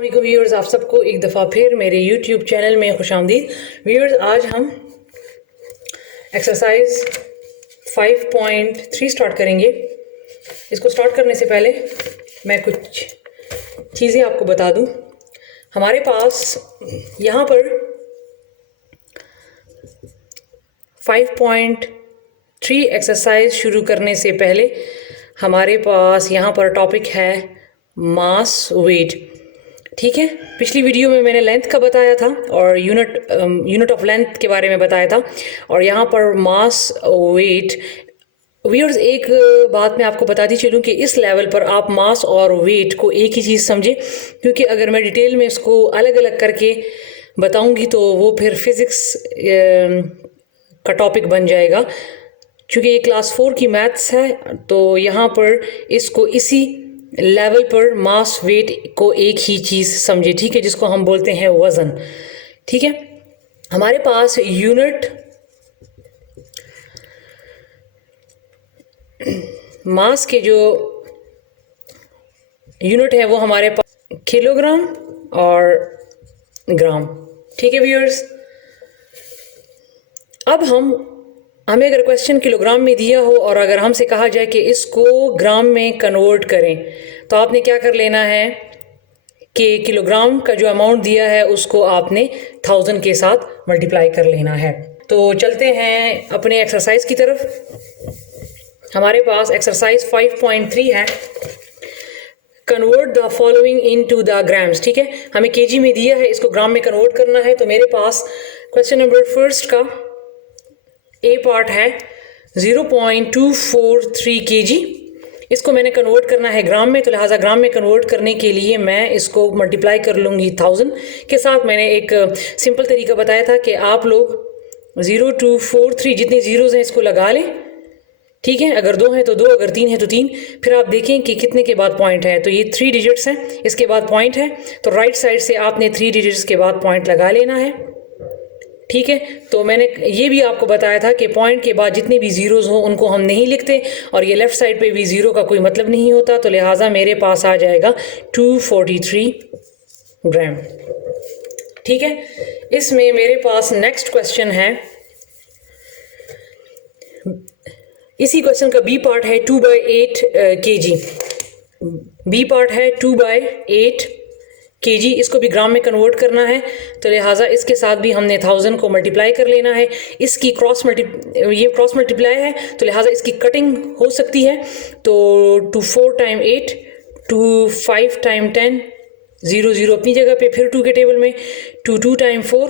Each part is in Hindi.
व्यूअर्स, आप सबको एक दफ़ा फिर मेरे YouTube चैनल में खुशामदीद। व्यूअर्स, आज हम एक्सरसाइज 5.3 स्टार्ट करेंगे। इसको स्टार्ट करने से पहले मैं कुछ चीज़ें आपको बता दूं। हमारे पास यहाँ पर 5.3 एक्सरसाइज शुरू करने से पहले हमारे पास यहाँ पर टॉपिक है मास वेट। ठीक है, पिछली वीडियो में मैंने लेंथ का बताया था और यूनिट ऑफ लेंथ के बारे में बताया था, और यहाँ पर मास वेट। व्यूअर्स, एक बात मैं आपको बताती चलूँ कि इस लेवल पर आप मास और वेट को एक ही चीज़ समझें, क्योंकि अगर मैं डिटेल में इसको अलग अलग करके बताऊंगी तो वो फिर फिज़िक्स का टॉपिक बन जाएगा। क्योंकि ये क्लास 4 की मैथ्स है, तो यहाँ पर इसको इसी लेवल पर मास वेट को एक ही चीज़ समझे, ठीक है, जिसको हम बोलते हैं वज़न। ठीक है, हमारे पास यूनिट मास के जो यूनिट है वो हमारे पास किलोग्राम और ग्राम। ठीक है व्यूअर्स, अब हमें अगर क्वेश्चन किलोग्राम में दिया हो और अगर हमसे कहा जाए कि इसको ग्राम में कन्वर्ट करें, तो आपने क्या कर लेना है कि किलोग्राम का जो अमाउंट दिया है उसको आपने 1000 के साथ मल्टीप्लाई कर लेना है। तो चलते हैं अपने एक्सरसाइज की तरफ। हमारे पास एक्सरसाइज 5.3 है, convert the following into the grams. ठीक है, हमें केजी में दिया है, इसको ग्राम में कन्वर्ट करना है। तो मेरे पास क्वेश्चन नंबर फर्स्ट का ए पार्ट है 0.243 kg। इसको मैंने कन्वर्ट करना है ग्राम में, तो लिहाजा ग्राम में कन्वर्ट करने के लिए मैं इसको मल्टीप्लाई कर लूँगी 1000 के साथ। मैंने एक सिंपल तरीका बताया था कि आप लोग 0243 जितनी ज़ीरोज़ हैं इसको लगा लें। ठीक है, अगर 2 हैं तो 2, अगर 3 है तो 3। फिर आप देखें कि कितने के बाद पॉइंट है, तो ये 3 डिजिट्स हैं, इसके बाद पॉइंट है, तो राइट साइड से आपने 3 डिजिट्स के बाद पॉइंट लगा लेना है। ठीक है, तो मैंने ये भी आपको बताया था कि पॉइंट के बाद जितने भी ज़ीरोज़ हो उनको हम नहीं लिखते, और ये लेफ़्ट साइड पे भी ज़ीरो का कोई मतलब नहीं होता, तो लिहाजा मेरे पास आ जाएगा 243 ग्राम। ठीक है, इसमें मेरे पास नेक्स्ट क्वेश्चन है, इसी क्वेश्चन का बी पार्ट है 2/8 kg। बी पार्ट है 2/8 kg, इसको भी ग्राम में कन्वर्ट करना है, तो लिहाजा इसके साथ भी हमने 1000 को मल्टीप्लाई कर लेना है। इसकी ये क्रॉस मल्टीप्लाई है, तो लिहाजा इसकी कटिंग हो सकती है। तो 24 टाइम 8, 25 टाइम 10, 0 0 अपनी जगह पे, फिर 2 के टेबल में 2 टाइम 4,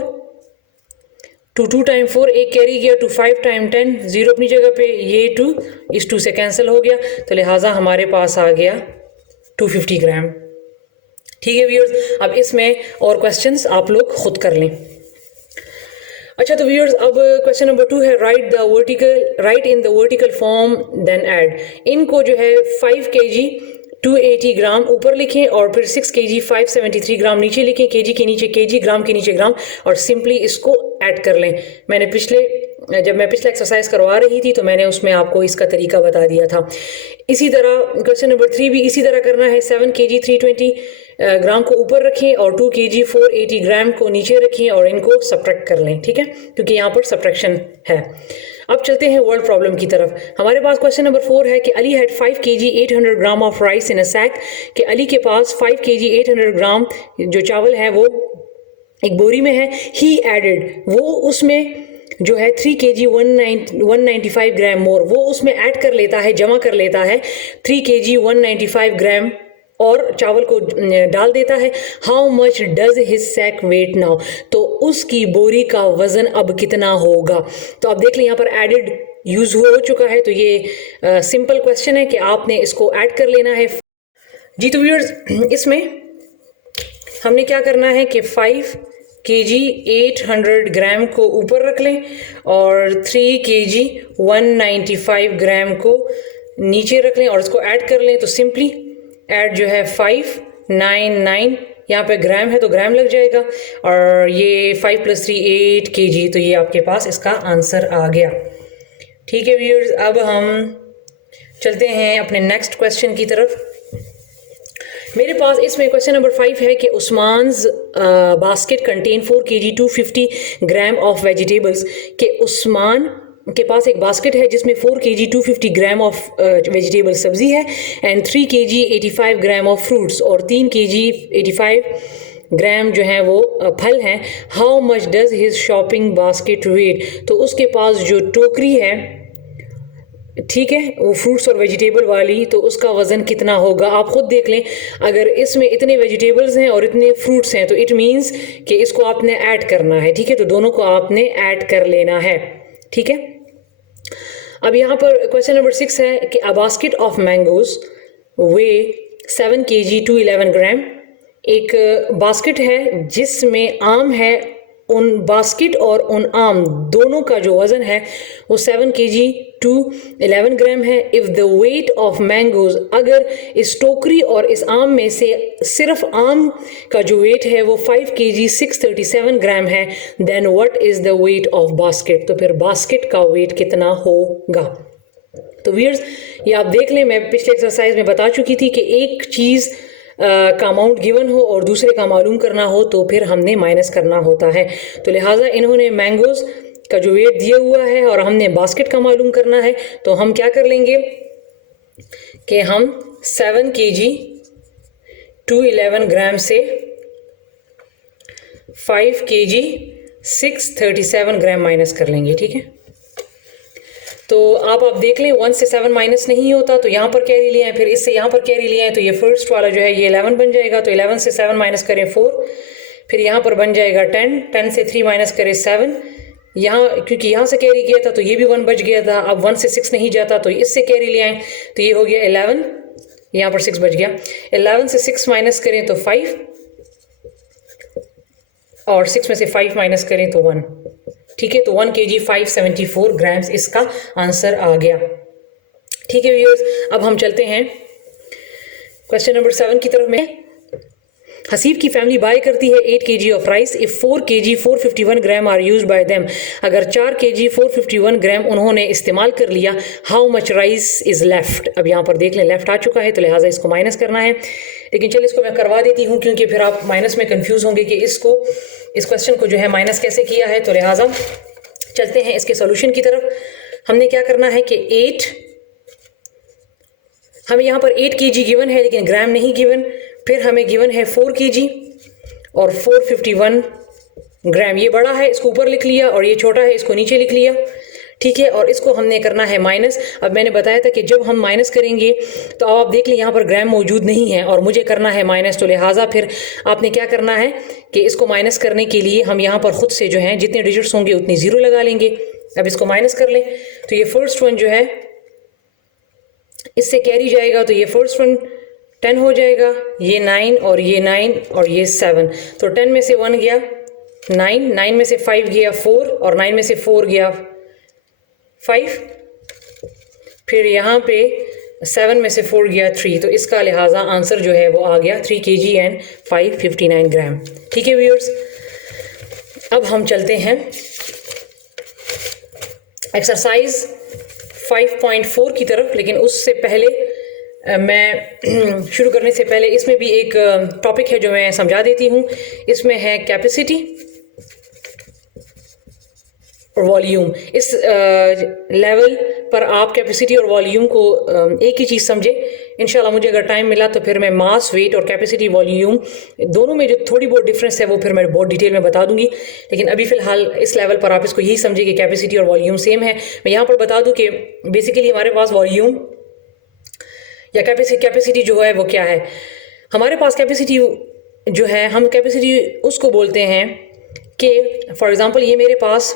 2 टाइम 4 एक कैरी गया, 25 टाइम 10, 0 अपनी जगह पे, ये 2 इस 2 से कैंसिल हो गया, तो लिहाजा हमारे पास आ गया 250 ग्राम। ठीक है व्यूअर्स, अब इसमें और क्वेश्चंस आप लोग खुद कर लें। अच्छा, तो व्यूअर्स, अब क्वेश्चन नंबर 2 है, right in the vertical form then add. इनको जो है 5 kg 280 ग्राम ऊपर लिखें और फिर 6 kg 573 ग्राम नीचे लिखें। केजी के नीचे केजी, ग्राम के नीचे ग्राम, और सिंपली इसको ऐड कर लें। जब मैं पिछला एक्सरसाइज करवा रही थी तो मैंने उसमें आपको इसका तरीका बता दिया था। इसी तरह क्वेश्चन नंबर 3 भी इसी तरह करना है। 7 kg 320 ग्राम को ऊपर रखें और 2 kg 480 ग्राम को नीचे रखें और इनको सब्ट्रैक्ट कर लें। ठीक है, क्योंकि यहाँ पर सब्ट्रैक्शन है। अब चलते हैं वर्ड प्रॉब्लम की तरफ। हमारे पास क्वेश्चन नंबर 4 है कि Ali had 5 kg 800 gram of rice in a sack. कि अली के पास 5 kg 800 ग्राम जो चावल है वो एक बोरी में है। ही एडेड, वो उसमें जो है 3 kg 195 ग्राम मोर, वो उसमें ऐड कर लेता है, जमा कर लेता है 3 kg 195 ग्राम और चावल को डाल देता है। How much does his sack weight now, तो उसकी बोरी का वजन अब कितना होगा। तो आप देख लें यहाँ पर एडेड यूज हो चुका है, तो ये सिंपल क्वेश्चन है कि आपने इसको ऐड कर लेना है। जी, तो व्यूअर्स, इसमें हमने क्या करना है कि 5 kg 800 ग्राम को ऊपर रख लें और 3 kg 195 ग्राम को नीचे रख लें और इसको ऐड कर लें। तो सिंपली ऐड जो है 599, यहाँ पे ग्राम है तो ग्राम लग जाएगा, और ये 5 + 3 8 kg, तो ये आपके पास इसका आंसर आ गया। ठीक है व्यूअर्स, अब हम चलते हैं अपने नेक्स्ट क्वेश्चन की तरफ। मेरे पास इसमें क्वेश्चन नंबर 5 है कि Usman's basket contain 4 kg 250 gram of vegetables, कि उस्मान के पास एक बास्केट है जिसमें 4 kg 250 ग्राम ऑफ वेजिटेबल सब्जी है and 3 kg 85 gram of fruits, और 3 kg 85 ग्राम जो है वो फल हैं। How much does his shopping basket weight, तो उसके पास जो टोकरी है, ठीक है, वो फ्रूट्स और वेजिटेबल वाली, तो उसका वज़न कितना होगा। आप खुद देख लें, अगर इसमें इतने वेजिटेबल्स हैं और इतने फ्रूट्स हैं तो इट मीन्स कि इसको आपने ऐड करना है, ठीक है, तो दोनों को आपने ऐड कर लेना है, ठीक है। अब यहाँ पर क्वेश्चन नंबर 6 है कि a basket of mangoes way 7 kg 211 ग्राम, एक बास्केट है जिसमें आम है, उन बास्केट और उन आम दोनों का जो वज़न है वो 7 kg 211 ग्राम है। If the weight of mangoes, अगर इस टोकरी और इस आम में से सिर्फ आम का जो वेट है वो 5 kg 637 ग्राम है, then what is the weight of basket, तो फिर बास्केट का वेट कितना होगा। तो व्यूअर्स, ये आप देख लें, मैं पिछले एक्सरसाइज में बता चुकी थी कि एक चीज़ का अमाउंट गिवन हो और दूसरे का मालूम करना हो तो फिर हमने माइनस करना होता है। तो लिहाजा इन्होंने मैंगोज़ का जो वेट दिया हुआ है और हमने बास्केट का मालूम करना है, तो हम क्या कर लेंगे कि हम 7 kg 211 ग्राम से 5 kg 637 ग्राम माइनस कर लेंगे, ठीक है। तो आप देख लें 1 से 7 माइनस नहीं होता, तो यहाँ पर कैरी लिया है, फिर इससे यहाँ पर कैरी लिया है, तो ये फर्स्ट वाला जो है ये 11 बन जाएगा। तो 11 से 7 माइनस करें 4, फिर यहाँ पर बन जाएगा 10, 10 से 3 माइनस करें 7, यहाँ क्योंकि यहाँ से कैरी किया था तो ये भी 1 बच गया था। अब 1 से 6 नहीं जाता तो इससे कैरी ले आए, तो ये हो गया 11, यहाँ पर 6 बच गया। 11 से 6 माइनस करें तो 5, और 6 में से 5 माइनस करें तो 1, ठीक है। तो 1 kg 574 ग्राम्स इसका आंसर आ गया, ठीक है व्यूअर्स। अब हम चलते हैं क्वेश्चन नंबर 7 की तरफ में। हसीब की फैमिली बाय करती है 8 kg of rice if 4 kg 451 gram are use by them, अगर 4 kg 451 ग्राम उन्होंने इस्तेमाल कर लिया, how much rice is left. अब यहाँ पर देख लें लेफ्ट आ चुका है, तो लिहाजा इसको माइनस करना है, लेकिन चलिए इसको मैं करवा देती हूँ क्योंकि फिर आप माइनस में कंफ्यूज होंगे कि इसको इस क्वेश्चन को जो है माइनस कैसे किया है। तो लिहाजा चलते हैं इसके सॉल्यूशन की तरफ। हमने क्या करना है कि 8, हमें यहाँ पर 8 kg गिवन है लेकिन ग्राम नहीं गिवन, फिर हमें गिवन है 4 kg और 451 ग्राम, ये बड़ा है इसको ऊपर लिख लिया और ये छोटा है इसको नीचे लिख लिया, ठीक है। और इसको हमने करना है माइनस। अब मैंने बताया था कि जब हम माइनस करेंगे तो अब आप देख लें यहाँ पर ग्राम मौजूद नहीं है और मुझे करना है माइनस, तो लिहाजा फिर आपने क्या करना है कि इसको माइनस करने के लिए हम यहाँ पर ख़ुद से जो है जितने डिजिट्स होंगे उतनी ज़ीरो लगा लेंगे। अब इसको माइनस कर लें तो ये फर्स्ट वन जो है इससे कैरी जाएगा, तो ये फर्स्ट वन 10 हो जाएगा, ये 9 और ये 9 और ये 7, तो 10 में से 1 गया 9, 9 में से 5 गया 4 और 9 में से 4 गया 5, फिर यहाँ पे 7 में से 4 गया 3, तो इसका लिहाजा आंसर जो है वो आ गया 3 kg एंड 559 ग्राम, ठीक है व्यूअर्स। अब हम चलते हैं एक्सरसाइज 5.4 की तरफ, लेकिन उससे पहले मैं शुरू करने से पहले इसमें भी एक टॉपिक है जो मैं समझा देती हूँ। इसमें है कैपेसिटी और वॉल्यूम। इस लेवल पर आप कैपेसिटी और वॉल्यूम को एक ही चीज़ समझे। इंशाल्लाह मुझे अगर टाइम मिला तो फिर मैं मास, वेट और कैपेसिटी, वॉल्यूम दोनों में जो थोड़ी बहुत डिफरेंस है वो फिर मैं बहुत डिटेल में बता दूंगी, लेकिन अभी फ़िलहाल इस लेवल पर आप इसको यही समझे कि कैपेसिटी और वॉल्यूम सेम है। मैं यहाँ पर बता दूँ कि बेसिकली हमारे पास वॉल्यूम या कैपेसिटी जो है वो क्या है। हमारे पास कैपेसिटी जो है, हम कैपेसिटी उसको बोलते हैं कि फॉर एग्ज़ाम्पल ये मेरे पास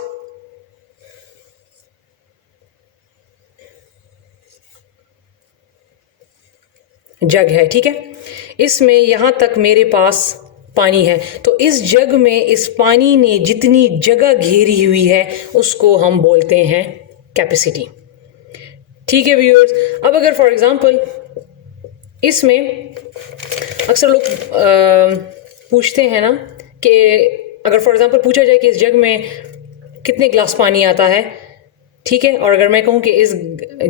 जग है, ठीक है, इसमें यहाँ तक मेरे पास पानी है, तो इस जग में इस पानी ने जितनी जगह घेरी हुई है उसको हम बोलते हैं कैपेसिटी, ठीक है व्यूअर्स। अब अगर फॉर एग्ज़ाम्पल इसमें अक्सर लोग पूछते हैं ना कि अगर फॉर एग्ज़ाम्पल पूछा जाए कि इस जग में कितने गिलास पानी आता है, ठीक है, और अगर मैं कहूँ कि इस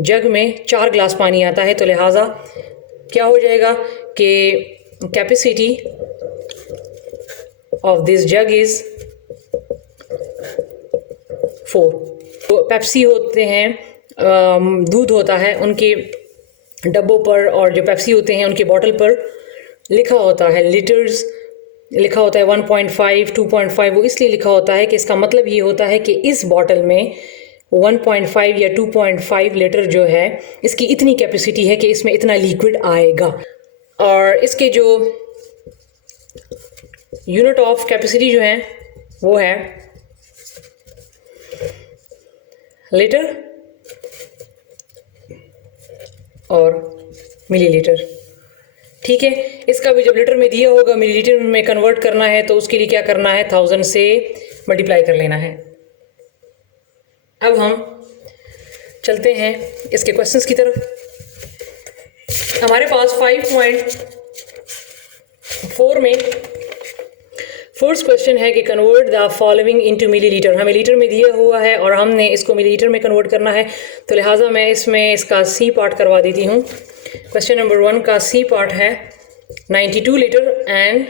जग में 4 गिलास पानी आता है, तो लिहाजा क्या हो जाएगा कि capacity of this jug is 4। तो पेप्सी होते हैं, दूध होता है, उनके डब्बों पर और जो पेप्सी होते हैं उनके बॉटल पर लिखा होता है लीटर्स, लिखा होता है 1.5 2.5। वो इसलिए लिखा होता है कि इसका मतलब ये होता है कि इस बॉटल में 1.5 या 2.5 लीटर जो है, इसकी इतनी कैपेसिटी है कि इसमें इतना लिक्विड आएगा। और इसके जो यूनिट ऑफ कैपेसिटी जो है वो है लीटर और मिलीलीटर। ठीक है, इसका भी जब लीटर में दिया होगा मिलीलीटर में कन्वर्ट करना है तो उसके लिए क्या करना है, 1000 से मल्टीप्लाई कर लेना है। अब हम चलते हैं इसके क्वेश्चंस की तरफ। हमारे पास 5.4 में फर्स्ट क्वेश्चन है कि convert the following into millilitre. हमें लीटर में दिया हुआ है और हमने इसको मिलीलीटर में कन्वर्ट करना है, तो लिहाजा मैं इसमें इसका सी पार्ट करवा देती हूँ। क्वेश्चन नंबर 1 का सी पार्ट है 92 लीटर एंड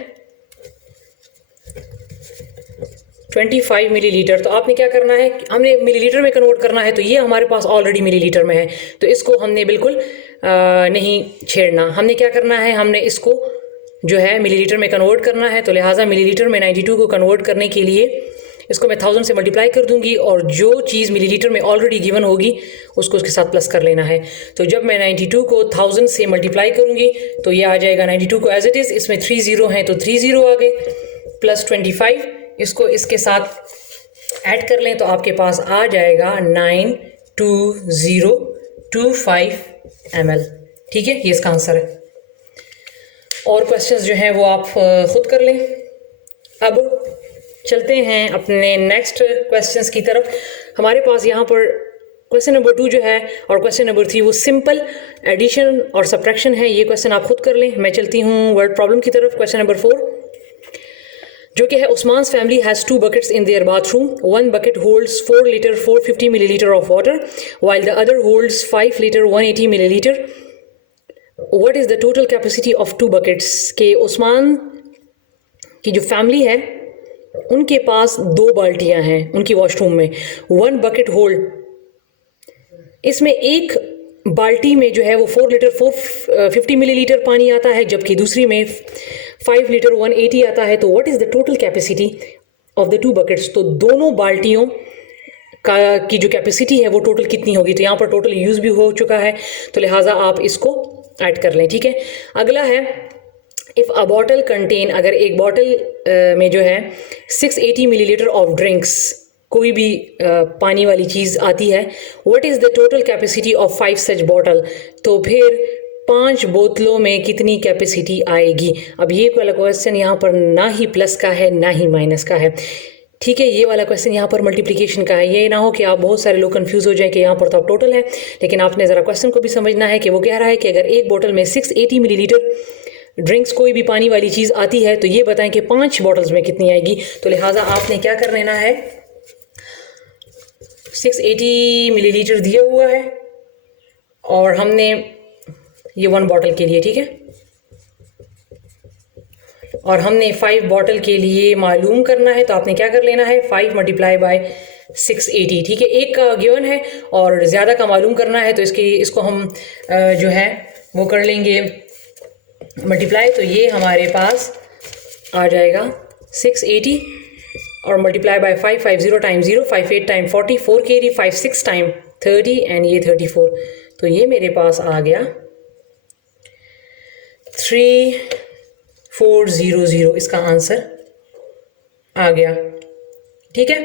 25 मिलीलीटर। तो आपने क्या करना है, हमने मिलीलीटर में कन्वर्ट करना है, तो ये हमारे पास ऑलरेडी मिलीलीटर में है, तो इसको हमने बिल्कुल नहीं छेड़ना। हमने क्या करना है, हमने इसको जो है मिलीलीटर में कन्वर्ट करना है, तो लिहाजा मिलीलीटर में 92 को कन्वर्ट करने के लिए इसको मैं 1000 से मल्टीप्लाई कर दूंगी और जो चीज़ मिलीलीटर में ऑलरेडी गिवन होगी उसको उसके साथ प्लस कर लेना है। तो जब मैं 92 को 1000 से मल्टीप्लाई करूंगी तो ये आ जाएगा 92 को एज इट इज़, इसमें 3 0 हैं तो 3 0 आ गए, प्लस 25 इसको इसके साथ ऐड कर लें तो आपके पास आ जाएगा 92025 ml। ठीक है, ये इसका आंसर है। और क्वेश्चंस जो हैं वो आप खुद कर लें। अब चलते हैं अपने नेक्स्ट क्वेश्चंस की तरफ। हमारे पास यहाँ पर क्वेश्चन नंबर 2 जो है और क्वेश्चन नंबर 3 वो सिंपल एडिशन और सब्ट्रैक्शन है। ये क्वेश्चन आप खुद कर लें। मैं चलती हूँ वर्ड प्रॉब्लम की तरफ। क्वेश्चन नंबर 4 जो कि है, उस्मान्स family has 2 buckets in their bathroom. One bucket holds 4 liter 450 milliliter of water while the other holds 5 liter 180 milliliter. What is the total capacity of 2 buckets? के उस्मान की जो फैमिली है उनके पास 2 बाल्टियां हैं उनकी वॉशरूम में। 1 bucket hold, इसमें एक बाल्टी में जो है वो 4 लीटर 450 मिलीलीटर पानी आता है, जबकि दूसरी में 5 लीटर 180 आता है। तो what is the total capacity of the 2 buckets? तो दोनों बाल्टियों की जो कैपेसिटी है वो टोटल कितनी होगी? तो यहाँ पर टोटल यूज़ भी हो चुका है, तो लिहाजा आप इसको ऐड कर लें। ठीक है, अगला है इफ़ अ बॉटल कंटेन, अगर एक बॉटल में जो है 680 मिलीलीटर ऑफ ड्रिंक्स, कोई भी पानी वाली चीज़ आती है, what is the total capacity of 5 such bottle? तो फिर 5 बोतलों में कितनी कैपेसिटी आएगी? अब ये वाला क्वेश्चन यहाँ पर ना ही प्लस का है ना ही माइनस का है। ठीक है, ये वाला क्वेश्चन यहाँ पर मल्टीप्लिकेशन का है। ये ना हो कि आप बहुत सारे लोग कंफ्यूज हो जाएं कि यहाँ पर तो आप टोटल है, लेकिन आपने ज़रा क्वेश्चन को भी समझना है कि वो कह रहा है कि अगर एक बोतल में 680 मिलीलीटर ड्रिंक्स, कोई भी पानी वाली चीज़ आती है, तो ये बताएं कि 5 बॉटल्स में कितनी आएगी। तो लिहाजा आपने क्या कर लेना है, 680 मिलीलीटर दिया हुआ है और हमने ये 1 बॉटल के लिए, ठीक है, और हमने 5 बॉटल के लिए मालूम करना है। तो आपने क्या कर लेना है, 5 मल्टीप्लाई बाय 680। ठीक है, एक का गिवन है और ज़्यादा का मालूम करना है, तो इसको हम जो है वो कर लेंगे मल्टीप्लाई। तो ये हमारे पास आ जाएगा 680 और multiply by 5, 50 time 0, 58 time 40, 4 carry, 56 time 30 and ये 34। तो ये मेरे पास आ गया 3400, इसका आंसर आ गया। ठीक है,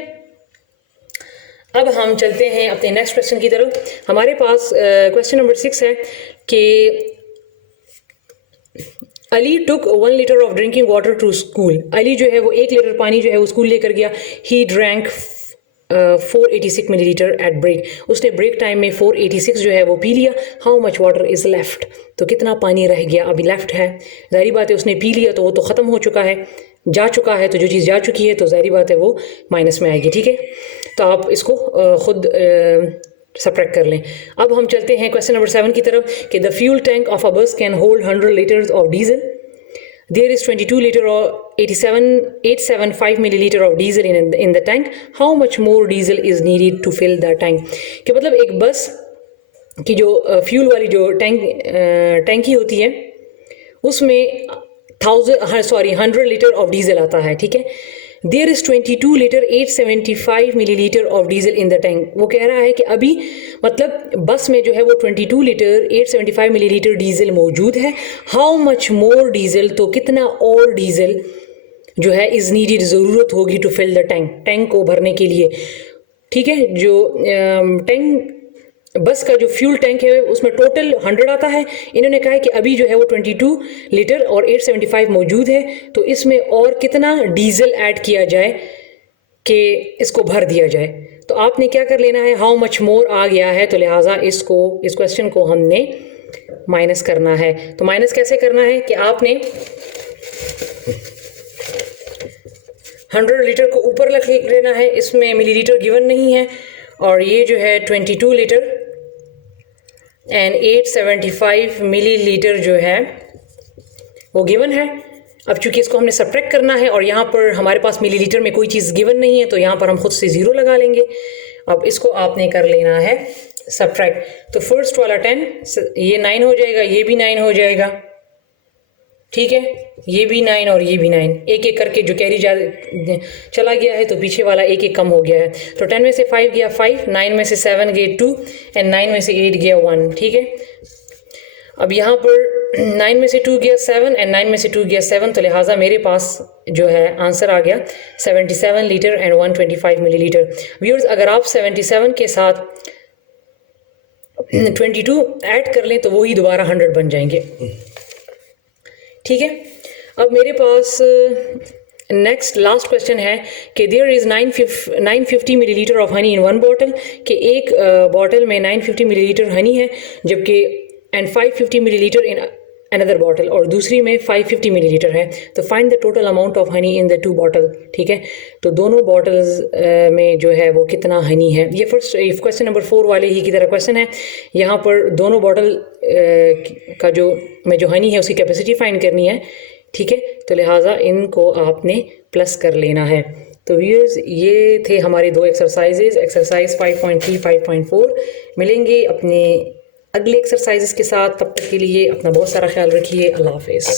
अब हम चलते हैं अपने नेक्स्ट क्वेश्चन की तरफ। हमारे पास क्वेश्चन नंबर 6 है कि Ali took 1 litre of drinking water to school. Ali जो है वो 1 लीटर पानी जो है वो स्कूल लेकर गया। He drank 486 millilitre at break. उसने ब्रेक टाइम में 486 जो है वो पी लिया। How much water is left? तो कितना पानी रह गया अभी लेफ्ट है? ज़ाहिर बात है उसने पी लिया तो वो तो ख़त्म हो चुका है, जा चुका है, तो जो चीज़ जा चुकी है तो ज़ाहिर बात है वो माइनस में आएगी। ठीक है, तो आप इसको खुद सब्ट्रैक्ट कर लें। अब हम चलते हैं क्वेश्चन नंबर 7 की तरफ कि the fuel tank of a bus can hold 100 litres of diesel. There is 22 liter or 875 milliliter of diesel in the tank. How much more diesel is needed to fill the tank? कि मतलब एक बस की जो फ्यूल वाली जो टैंकी होती है उसमें 100 लीटर ऑफ डीजल आता है, ठीक है. There is 22 litre 875 millilitre of diesel in the tank. वो कह रहा है कि अभी मतलब बस में जो है वो 22 लीटर 875 मिलीलीटर डीजल मौजूद है. हाउ मच मोर डीजल, तो कितना और डीजल जो है इज नीडेड, ज़रूरत होगी टू फिल द टैंक को भरने के लिए, ठीक है. जो टैंक बस का जो फ्यूल टैंक है उसमें टोटल 100 आता है. इन्होंने कहा है कि अभी जो है वो 22 लीटर और 875 मौजूद है, तो इसमें और कितना डीजल ऐड किया जाए कि इसको भर दिया जाए. तो आपने क्या कर लेना है, हाउ मच मोर आ गया है, तो लिहाजा इस क्वेश्चन को हमने माइनस करना है. तो माइनस कैसे करना है कि आपने 100 लीटर को ऊपर रख लेना है, इसमें मिलीलीटर गिवन नहीं है, और ये जो है 22 लीटर एंड 875 मिलीलीटर जो है वो गिवन है. अब चूंकि इसको हमने सब्ट्रैक्ट करना है और यहाँ पर हमारे पास मिलीलीटर में कोई चीज़ गिवन नहीं है, तो यहाँ पर हम खुद से ज़ीरो लगा लेंगे. अब इसको आपने कर लेना है सब्ट्रैक्ट. तो फर्स्ट वाला 10, ये 9 हो जाएगा, ये भी 9 हो जाएगा, ठीक है, ये भी 9 और ये भी 9, एक एक करके जो कैरी चला गया है तो पीछे वाला एक एक कम हो गया है. तो 10 में से 5 गया 5, 9 में से 7 गए 2 एंड 9 में से 8 गया 1, ठीक है. अब यहाँ पर 9 में से 2 गया 7 एंड 9 में से 2 गया 7, तो लिहाजा मेरे पास जो है आंसर आ गया 77 लीटर एंड 125 मिलीलीटर. व्यूअर्स, अगर आप 77 के साथ 22 ऐड कर लें तो वही दोबारा 100 बन जाएंगे, ठीक है. अब मेरे पास नेक्स्ट लास्ट क्वेश्चन है कि there is 950 millilitre of honey in one bottle, कि एक बॉटल में 950 मिलीलीटर हनी है, जबकि and 550 millilitre in another bottle, और दूसरी में 550 मिलीलीटर है. तो find the total amount of honey in the two bottle, ठीक है. तो दोनों बॉटल्स में जो है वो कितना हनी है. ये फर्स्ट क्वेश्चन नंबर 4 वाले ही की तरह क्वेश्चन है. यहाँ पर दोनों बॉटल का जो हनी है उसकी कैपेसिटी फाइंड करनी है, ठीक है. तो लिहाजा इनको आपने प्लस कर लेना है. तो व्यूअर्स, ये थे हमारे 2 एक्सरसाइजेज, एक्सरसाइज 5.3 5.4. मिलेंगे अपने अगले एक्सरसाइजेस के साथ. तब तक के लिए अपना बहुत सारा ख्याल रखिए. अल्लाह हाफिज़.